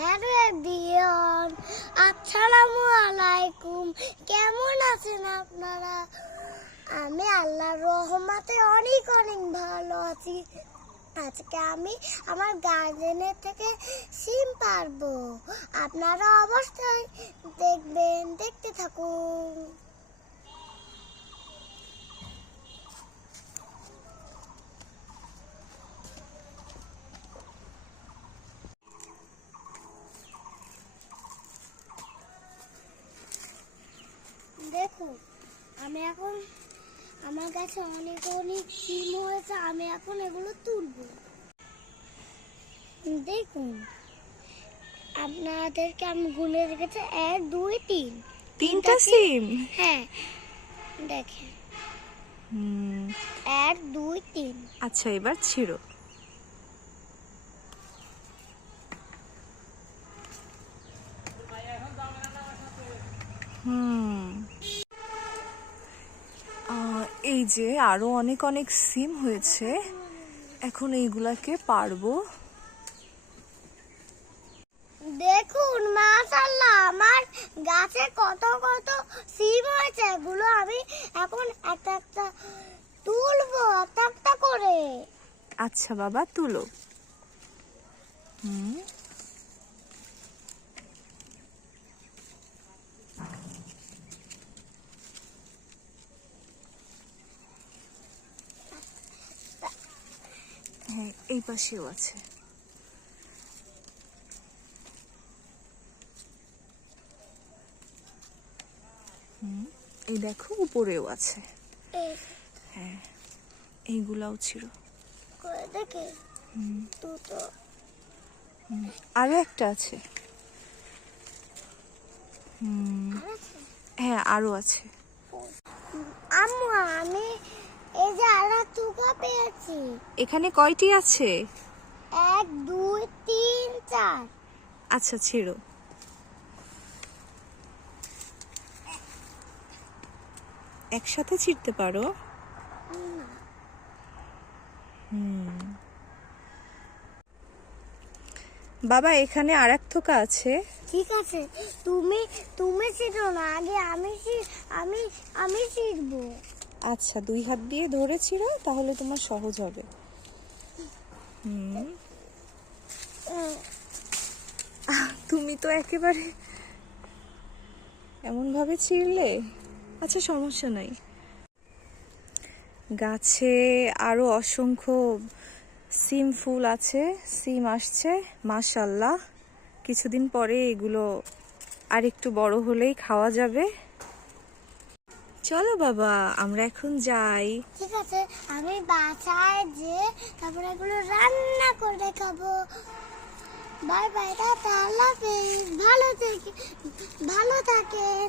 Hello everyone, আসসালামু আলাইকুম। কেমন আছেন আপনারা? আমি আল্লাহর রহমতে অনেক অনেক ভালো আছি। আজকে আমি আমার গার্ডেনের থেকে সিম পারবো। আপনারা অবশ্যই দেখবেন, দেখতে থাকুন। দেখুন, আমি এখন আমার কাছে অনেক অনেক সিম হয়েছে। আমি এখন এগুলো তুলবো। দেখুন, আপনাদেরকে আমি গুনে রেখেছি 1 2 3 তিনটা সিম। হ্যাঁ, দেখেন 1 2 3। আচ্ছা, এবার ছিঁড়ো। এই যে আরো অনেক অনেক সিম হয়েছে, এখন এইগুলাকে পারবো। দেখুন, মাশাআল্লাহ, আমার গাছে কত কত সিম হয়েছে। এগুলো আমি এখন একটা একটা তুলবো, একটা একটা করে। আচ্ছা বাবা, তুলো। হ্যাঁ, এই পাশেও আছে। এই দেখো, উপরেও আছে। হ্যাঁ, এইগুলাও ছিল। দেখে দুটো, আরো একটা আছে। হ্যাঁ, আরো আছে। আম্মু, আমি এই যে আলা তুকা পেয়েছি। এখানে কয়টি আছে? 1 2 3 4। আচ্ছা, ছিড়ো। একসাথে ছিঁড়তে পারো। বাবা, এখানে আর এক থোকা আছে। ঠিক আছে, তুমি তুমি ছিড়ো না, আগে আমি আমি ছিড়বো। আচ্ছা, 2 হাত দিয়ে ধরে ছিঁড়ো, তাহলে তোমার সহজ হবে। তুমি তো একেবারে এমন ভাবে ছিঁড়লে। আচ্ছা, সমস্যা নাই। গাছে আরো অসংখ্য সিম ফুল আছে, সিম আসছে মাশাআল্লাহ। কিছুদিন পরে এগুলো আর একটু বড় হলেই খাওয়া যাবে। চলো বাবা, আমরা এখন যাই। ঠিক আছে, আমি বাসায় যে তারপরে এগুলো রান্না করে খাবো। বাই বাই, টাটা, আল্লাহ হাফেজ। ভালো থাকেন।